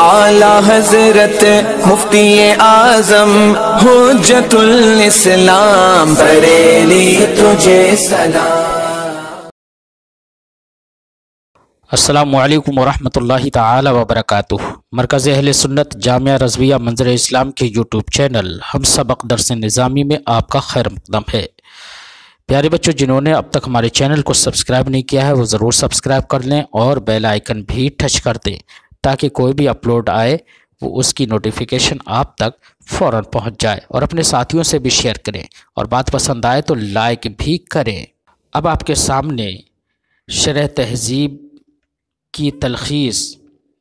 اعلی حضرت مفتی اعظم حجت الاسلام بریلی تجھے سلام۔ السلام علیکم ورحمۃ اللہ تعالی وبرکاتہ۔ مرکز اہل سنت جامعہ رضویہ منظر اسلام کے یوٹیوب چینل ہم سبق درس نظامی میں آپ کا خیر مقدم ہے۔ پیارے بچوں، جنہوں نے اب تک ہمارے چینل کو سبسکرائب نہیں کیا ہے وہ ضرور سبسکرائب کر لیں اور بیل آئیکن بھی ٹچ کر دیں تاکہ کوئی بھی اپلوڈ آئے وہ اس کی نوٹیفیکیشن آپ تک فوراً پہنچ جائے، اور اپنے ساتھیوں سے بھی شیئر کریں، اور بات پسند آئے تو لائک بھی کریں۔ اب آپ کے سامنے شرح تہذیب کی تلخیص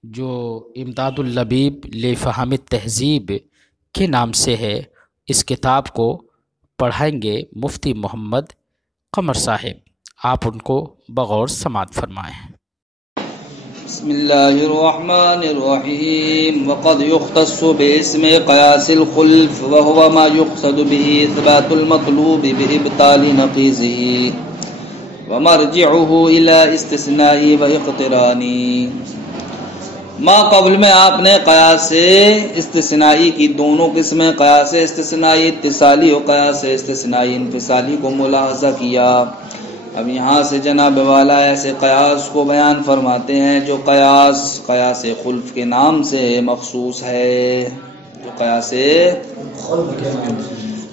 جو امداد اللبیب لفہم التہذیب کے نام سے ہے، اس کتاب کو پڑھائیں گے مفتی محمد قمر صاحب۔ آپ ان کو بغور سماعت فرمائیں۔ بسم اللہ الرحمن الرحیم۔ وقد يختص باسم قیاس الخلف وهو ما يقصد به اثبات المطلوب بابطال نقیضه ومرجعه الى استثناء واقترانی۔ ماں قبل میں آپ نے قیاس استثنائی کی دونوں قسمیں، قیاس استثنائی اتصالی اور قیاس استثنائی انفصالی کو ملاحظہ کیا۔ اب یہاں سے جناب والا ایسے قیاس کو بیان فرماتے ہیں جو قیاس خلف کے نام سے مخصوص ہے، جو قیاس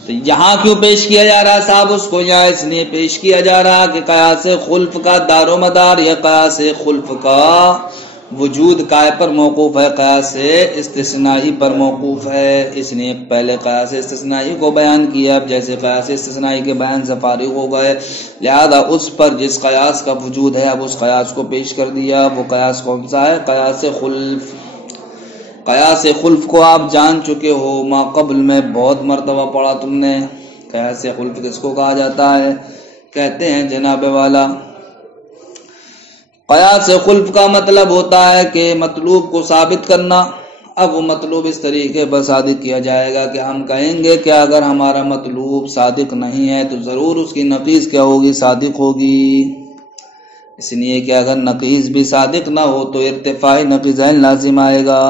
تو یہاں کیوں پیش کیا جا رہا صاحب اس کو؟ یہاں اس لیے پیش کیا جا رہا کہ قیاس خلف کا دار و مدار یا قیاس خلف کا وجود کائے پر موقوف ہے؟ قیاس استثنائی پر موقوف ہے۔ اس نے پہلے قیاس استثنائی کو بیان کیا، اب جیسے قیاس استثنائی کے بیان سے فارغ ہو گئے، لہذا اس پر جس قیاس کا وجود ہے اب اس قیاس کو پیش کر دیا۔ وہ قیاس کون سا ہے؟ قیاس خلف۔ قیاس خلف کو آپ جان چکے ہو، ما قبل میں بہت مرتبہ پڑھا تم نے۔ قیاس خلف کس کو کہا جاتا ہے؟ کہتے ہیں جناب والا قیاس خلف کا مطلب ہوتا ہے کہ مطلوب کو ثابت کرنا۔ اب وہ مطلوب اس طریقے پر صادق کیا جائے گا کہ ہم کہیں گے کہ اگر ہمارا مطلوب صادق نہیں ہے تو ضرور اس کی نقیض کیا ہوگی؟ صادق ہوگی۔ اس لیے کہ اگر نقیض بھی صادق نہ ہو تو ارتفاع نقیضین لازم آئے گا،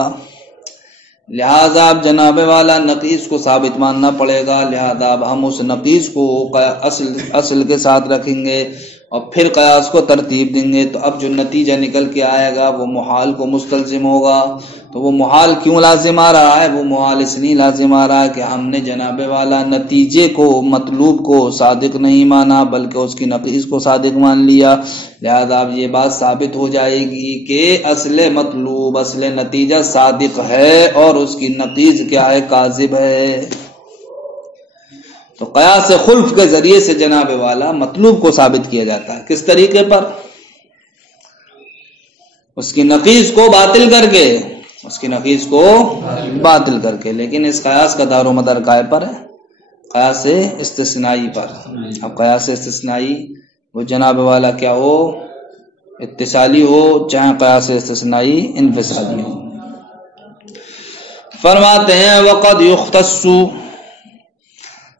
لہذا اب جناب والا نقیض کو ثابت ماننا پڑے گا۔ لہذا اب ہم اس نقیض کو اصل کے ساتھ رکھیں گے اور پھر قیاس کو ترتیب دیں گے، تو اب جو نتیجہ نکل کے آئے گا وہ محال کو مستلزم ہوگا۔ تو وہ محال کیوں لازم آ رہا ہے؟ وہ محال اس لیے لازم آ رہا ہے کہ ہم نے جناب والا نتیجے کو، مطلوب کو صادق نہیں مانا بلکہ اس کی نقیض کو صادق مان لیا۔ لہذا اب یہ بات ثابت ہو جائے گی کہ اصل مطلوب، اصل نتیجہ صادق ہے اور اس کی نقیض کیا ہے؟ کاذب ہے۔ تو قیاس خلف کے ذریعے سے جناب والا مطلوب کو ثابت کیا جاتا ہے۔ کس طریقے پر؟ اس کی نقیض کو باطل کر کے، اس کی نقیض کو باطل کر کے۔ لیکن اس قیاس کا دار و مدار کائے پر ہے؟ قیاس استثنائی پر۔ اب قیاس استثنائی وہ جناب والا کیا ہو؟ اتصالی ہو، چاہے قیاس استثنائی انفصالی ہو۔ فرماتے ہیں وقد یختص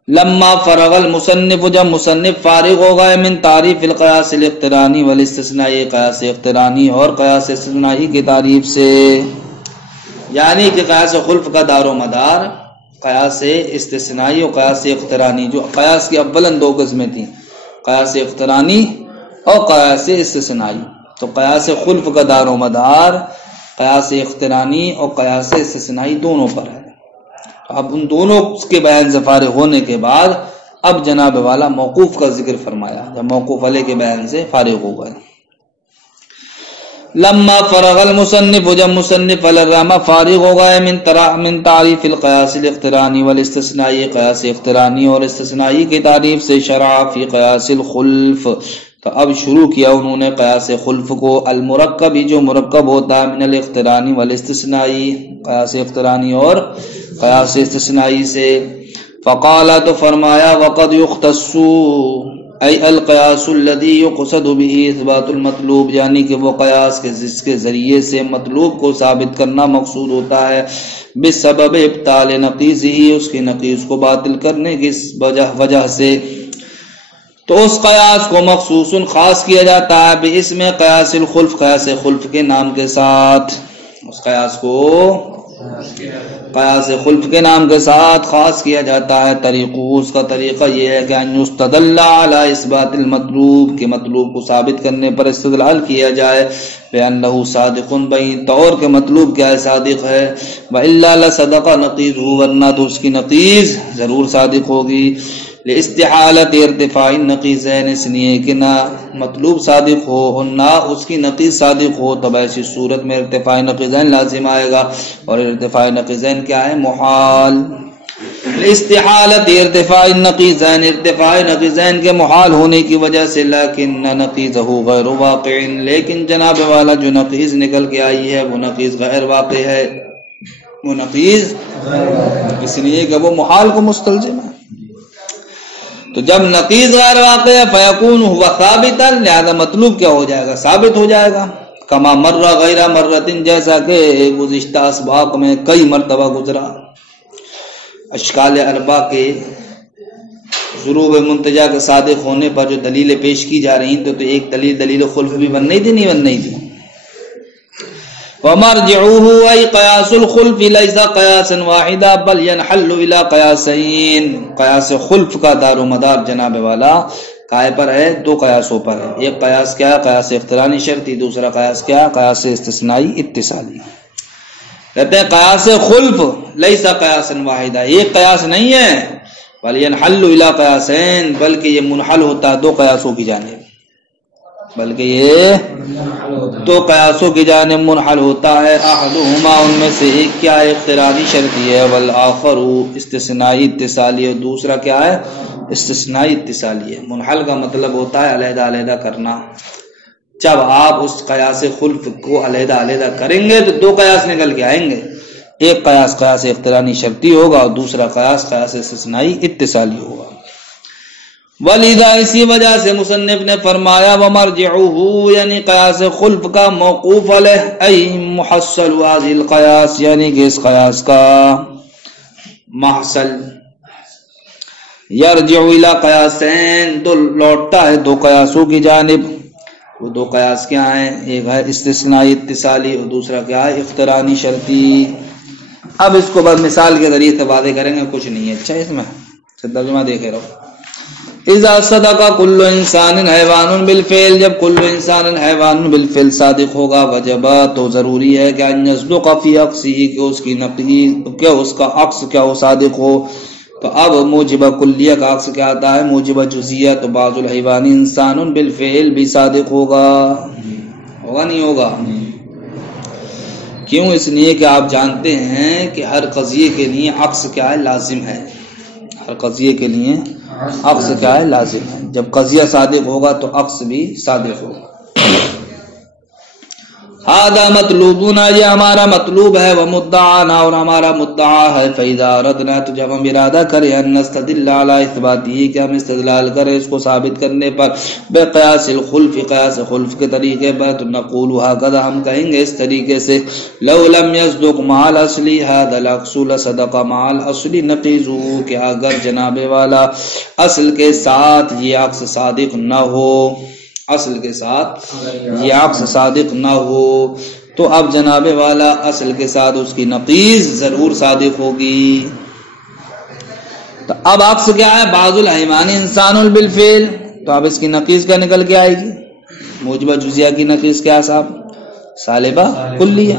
لما فرغ المصنف، جب مصنف فارغ ہو گئے من تعریف القیاس الاقترانی والاستثنائی، قیاس اقترانی اور قیاس استثنائی کی تعریف سے، یعنی کہ قیاس خلف کا دار و مدار قیاس استثنائی اور قیاس اقترانی، جو قیاس کی اولاً دو قسمیں تھیں، قیاس اقترانی اور قیاس استثنائی۔ تو قیاس خلف کا دار و مدار قیاس اقترانی اور قیاس استثنائی دونوں پر ہے۔ اب ان دونوں کے بیان سے فارغ ہونے کے بعد اب جناب والا موقوف کا ذکر فرمایا، جب موقوف علیہ کے بیان سے فارغ ہو گئے۔ لما فرغ المصنف، جب مصنف علامہ فارغ ہو گئے من تعریف القیاس الاقترانی والاستثنائی، قیاس اقترانی اور استثنائی کی تعریف سے، شرع فی قیاس الخلف، تو اب شروع کیا انہوں نے قیاس خلف کو، المرکب، جو مرکب ہوتا ہے من الاقترانی والاستثنائی، قیاس اقترانی اور قیاس استثنائی سے۔ فقال، تو فرمایا وقد یختص ای القیاس الذی یقصد به اثبات المطلوب، یعنی کہ وہ قیاس کے جس کے ذریعے سے مطلوب کو ثابت کرنا مقصود ہوتا ہے، بسبب ابطال نقیضہ، اس کی نقیض کو باطل کرنے کی وجہ سے، تو اس قیاس کو مخصوص خاص کیا جاتا ہے باسم قیاس الخلف، قیاس خلف کے نام کے ساتھ۔ اس قیاس کو قیاس خلف کے نام کے ساتھ خاص کیا جاتا ہے۔ اس کا طریقہ یہ ہے کہ ان یستدل علی اثبات المطلوب، کہ مطلوب کو ثابت کرنے پر استدلال کیا جائے، بأنہ صادق، بین طور کے مطلوب کیا ہے، صادق ہے، وإلا لصدق نقیضہ، ورنہ تو اس کی نقیض ضرور صادق ہوگی، لاستحالت ارتفاع النقیضین، اس لیے کہ نہ مطلوب صادق ہو اور نہ اس کی نقیض صادق ہو، تب ایسی صورت میں ارتفاع نقیضین لازم آئے گا، اور ارتفاع نقیضین کیا ہے، محال۔ استحالت ارتفاع النقیضین، ارتفاع نقیضین کے محال ہونے کی وجہ سے، لیکن نقیضہ غیر واقع، لیکن جناب والا جو نقیض نکل کے آئی ہے وہ نقیض غیر واقع ہے، وہ نقیض اس لیے کہ وہ محال کو مستلزم ہے۔ تو جب نقیض غیر واقع ہے فیکون ہوا ثابتا، لہذا مطلوب کیا ہو جائے گا، ثابت ہو جائے گا، کما مر غیر مرتن، جیسا کہ گزشتہ اسباق میں کئی مرتبہ گزرا۔ اشکال اربع کے ضروب منتجا کے صادق ہونے پر جو دلیلیں پیش کی جا رہی تو ایک دلیل خلف بھی بن نہیں تھی، نہیں بن نہیں تھی۔ ومرجعوه أي قياس الخلف ليس قياسا واحدا بل ينحل إلى قياسين، قیاس خلف کا دار و مدار جناب والا کائے پر ہے، دو قیاسوں پر ہے۔ ایک قیاس کیا ہے، قیاس اقترانی شرطی، دوسرا قیاس کیا ہے، قیاس استثنائی اتصالی۔ کہتے ہیں قیاس خلف لیس قیاسا واحدا، ایک قیاس نہیں ہے، بل ينحل إلى قياسين، بلکہ یہ منحل ہوتا ہے دو قیاسوں کی جانب، بلکہ یہ دو قیاسوں کی جانب منحل ہوتا ہے۔ احدہما، ان میں سے ایک کیا ہے، اقترانی شرطی ہے، والآخر استثنائی اتصالی، اور دوسرا کیا ہے، استثنائی اتصالی ہے۔ منحل کا مطلب ہوتا ہے علیحدہ علیحدہ کرنا۔ جب آپ اس قیاس خلف کو علیحدہ علیحدہ کریں گے تو دو قیاس نکل کے آئیں گے، ایک قیاس قیاس اقترانی شرطی ہوگا اور دوسرا قیاس قیاس استثنائی اتصالی ہوگا۔ ولیدہ، اسی وجہ سے مصنف نے فرمایا ومرجعوہ، یعنی قیاس خلف کا موقوف علیہ، ای محصل هذه القیاس، یعنی کہ اس قیاس کا محصل، یرجع الى قیاسین، تو لوٹتا ہے دو قیاسوں کی جانب۔ وہ دو قیاس کیا ہیں، ایک ہے استثنائی اتصالی اور دوسرا کیا ہے، اقترانی شرطی۔ اب اس کو بس مثال کے ذریعے سے واضح کریں گے، کچھ نہیں ہے اچھا اس میں، ترجمہ دیکھے رہو۔ اذا صدق کل انسان حیوان بالفعل، جب کل انسان حیوان بالفعل صادق ہوگا، وجب، تو ضروری ہے کہ ان یصدق فی عکسہ، کہ اس کی نقیض، کہ اس کا عکس کیا ہو، صادق ہو۔ تو اب موجب کلیہ کا عکس کیا آتا ہے، موجب جزیہ، تو بعض الحیوان انسان بالفعل بھی صادق ہوگا، ہوگا نہیں ہوگا؟ کیوں؟ اس لیے کہ آپ جانتے ہیں کہ ہر قضیے کے لیے عکس کیا ہے، لازم ہے، ہر قضیے کے لیے عکس کیا ہے، لازم ہے۔ جب قضیہ صادق ہوگا تو عکس بھی صادق ہوگا۔ هذا مطلوبنا، یہ ہمارا مطلوب ہے، ومدعانا، اور ہمارا مدعا ہے۔ فإذا أردنا، تو جب ہم ارادہ کریں، ان نستدل على اثباته، کہ ہم استدلال کریں اس کو ثابت کرنے پر، بقیاس الخلف، قیاس خلف کے طریقے پر، تو نقول هكذا، ہم کہیں گے اس طریقے سے، لو لم يصدق مع الاصل هذا العكس لصدق مع الاصل نقيضه، کہ اگر جناب والا اصل کے ساتھ یہ عکس صادق نہ ہو، اصل کے ساتھ یہ عکس صادق نہ ہو، تو اب جناب والا اصل کے ساتھ اس کی نقیض ضرور صادق ہوگی۔ تو اب عکس کیا ہے، بعض الحیوان انسان بالفعل، تو اب اس کی نقیض کیا نکل کے آئے گی، موجبہ جزیہ کی نقیض کیا صاحب، سالبہ کلیہ۔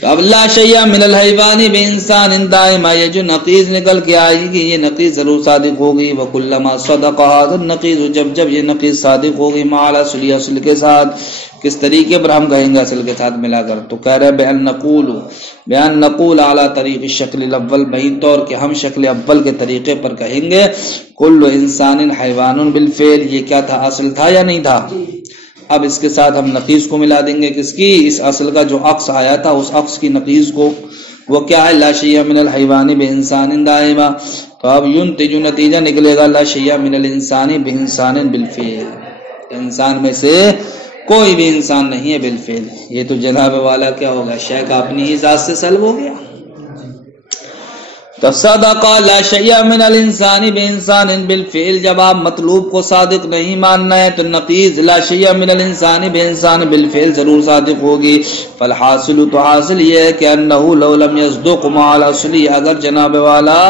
تو اب لا شیء من الحیوان بانسان دائما، یہ جو نقیض نکل کے آئے گی یہ نقیض ضرور صادق ہوگی۔ وکلما صدق هذا النقیض، جب یہ نقیض صادق ہوگی، مع الاصل، اصل کے ساتھ، کس طریقے پر ہم کہیں گے اصل کے ساتھ ملا کر، تو کہہ رہے بیان نقول علی طریق الشکل الاول، بہین طور کہ ہم شکل اول کے طریقے پر کہیں گے، کل انسان حیوان بالفعل، یہ کیا تھا، اصل تھا یا نہیں تھا؟ اب اس کے ساتھ ہم نقیض کو ملا دیں گے، کس کی، اس اصل کا جو عکس آیا تھا اس عکس کی نقیض کو، وہ کیا ہے، لا شیء من الحیوان بانسان دائما، تو اب ینتج، نتیجہ نکلے گا، لا شیء من الانسان بانسان بالفعل، انسان میں سے کوئی بھی انسان نہیں ہے بالفعل۔ یہ تو جناب والا کیا ہوگا، شے کا اپنی ہی ذات سے سلب ہو گیا۔ تو صدق لا شیء من الانسان بانسان بالفعل، جب آپ مطلوب کو صادق نہیں ماننا ہے تو نقیض لا شیء من الانسان بانسان بالفعل ضرور صادق ہوگی. فالحاصل، تو حاصل یہ ہے کہ انه لو لم يصدق مع الاصل، اگر جناب والا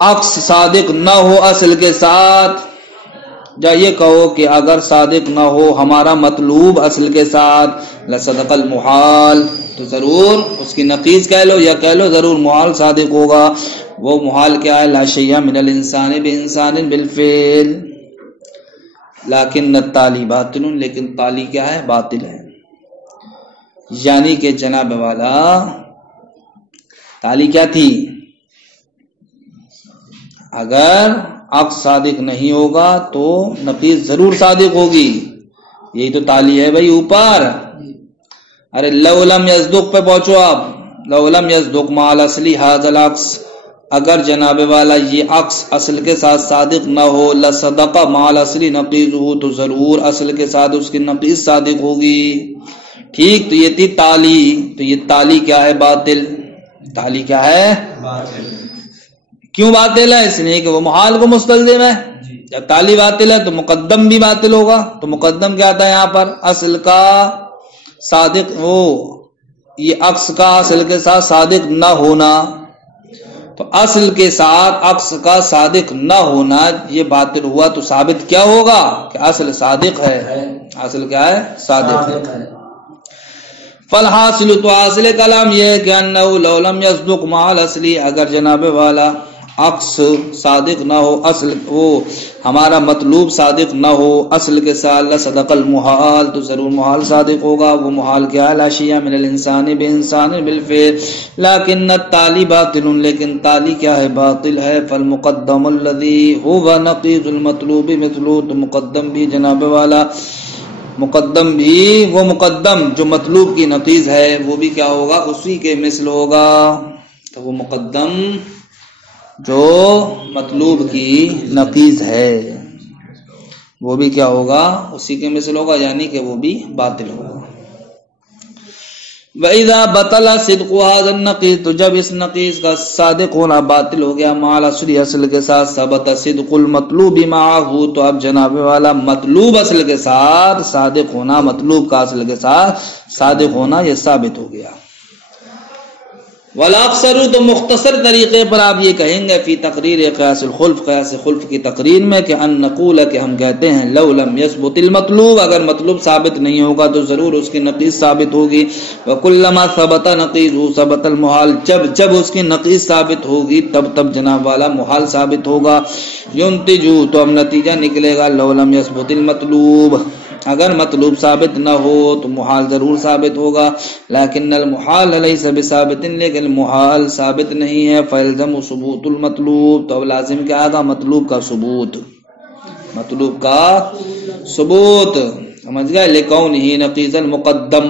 عکس صادق نہ ہو اصل کے ساتھ، یا یہ کہو کہ اگر صادق نہ ہو ہمارا مطلوب اصل کے ساتھ، لصدق المحال، تو ضرور اس کی نقیض کہہ لو یا کہہ لو ضرور محال صادق ہوگا. وہ محال کیا ہے؟ لا شیء من الانسان بانسان بالفعل لیکن التالی باطل، لیکن تالی کیا ہے؟ باطل ہے. یعنی کہ جناب والا تالی کیا تھی؟ اگر عکس صادق نہیں ہوگا تو نقیض ضرور صادق ہوگی. یہی تو تالی ہے بھائی اوپر. ارے لو لم یصدق پہ پہنچو آپ. لو لم یصدق مع الاصل ھذا العکس، اگر جناب والا یہ عکس اصل کے ساتھ صادق نہ ہو، لصدق مع الاصل نقیضہ، تو ضرور اصل کے ساتھ اس کی نقیض صادق ہوگی. ٹھیک، تو یہ تھی تالی. تو یہ تالی کیا ہے؟ باطل. تالی کیا ہے؟ باطل. کیوں باطل ہے؟ اس لیے کہ وہ محال کو مستلزم ہے. جب تالی باطل ہے تو مقدم بھی باطل ہوگا. تو مقدم کیا آتا ہے یہاں پر؟ اصل کا صادق، وہ یہ عکس کا اصل کے ساتھ صادق نہ ہونا. تو اصل کے ساتھ عکس کا صادق نہ ہونا یہ باطل ہوا. تو ثابت کیا ہوگا؟ کہ اصل صادق ہے. اصل کیا ہے؟ صادق ہے. فالحاصل، تو حاصل کلام یہ ہے کہ انه لو لم يصدق مع الاصل، اگر جناب والا عکس صادق نہ ہو، اصل وہ ہمارا مطلوب صادق نہ ہو اصل کے ساتھ، لصدق المحال، تو ضرور محال صادق ہوگا. وہ محال کیا ہے؟ لا شیء من الانسان بانسان بالفعل لیکن التالی باطل، لیکن تالی کیا ہے؟ باطل ہے. فالمقدم الذي هو نقيض المطلوب مثله، تو مقدم بھی جناب والا مقدم بھی وہ مقدم جو مطلوب کی نقیض ہے وہ بھی کیا ہوگا؟ اسی کے مثل ہوگا. تو وہ مقدم جو مطلوب کی نقیض ہے وہ بھی کیا ہوگا؟ اسی کے مثل ہوگا، یعنی کہ وہ بھی باطل ہوگا. وَإِذَا بَطَلَ صِدْقُ هَذَا النَّقِيض، تو جب اس نقیض کا صادق ہونا باطل ہو گیا، مع الاصل، اصل کے ساتھ، ثبت صدق المطلوب معه، تو اب جناب والا مطلوب اصل کے ساتھ صادق ہونا، مطلوب کا اصل کے ساتھ صادق ہونا یہ ثابت ہو گیا. والاکثر، تو مختصر طریقے پر آپ یہ کہیں گے فی تقریر قیاس الخلف، قیاس خلف کی تقریر میں، کہ ان نقول، کہ ہم کہتے ہیں لو لم یثبت المطلوب، اگر مطلوب ثابت نہیں ہوگا تو ضرور اس کی نقیض ثابت ہوگی. وکلما ثبت نقیضہ ثبت المحال، جب اس کی نقیض ثابت ہوگی تب جناب والا محال ثابت ہوگا. ینتجو، تو اب نتیجہ نکلے گا لو لم یثبت المطلوب، اگر مطلوب ثابت نہ ہو تو محال ضرور ثابت ہوگا. لیکن المحال لیس بثابت، لیکن محال ثابت نہیں ہے. فیلزم ثبوت المطلوب، تو اب لازم کیا آگا؟ مطلوب کا ثبوت. مطلوب کا ثبوت سمجھ گئے؟ لکونہ نقیض المقدم،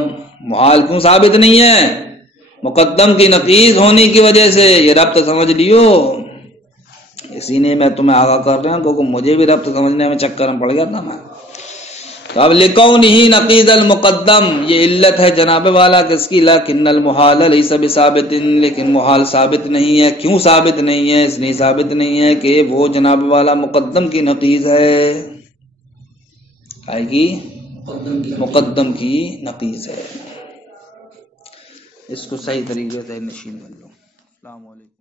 محال کیوں ثابت نہیں ہے؟ مقدم کی نقیض ہونے کی وجہ سے. یہ ربط سمجھ لیو، اسی نے میں تمہیں آگاہ کر رہا ہوں کیونکہ مجھے بھی ربط سمجھنے میں چکر میں پڑ گیا تھا میں. تو اب لکونہ نقیض المقدم، یہ علت ہے جناب والا کس کی؟ لیکن المحال لیس بثابت، لیکن محال ثابت نہیں ہے. کیوں ثابت نہیں ہے؟ اس لیے ثابت نہیں ہے کہ وہ جناب والا مقدم کی نقیض ہے. آئے گی؟ مقدم کی نقیض ہے. اس کو صحیح طریقے سے نشین کر لو. السلام علیکم.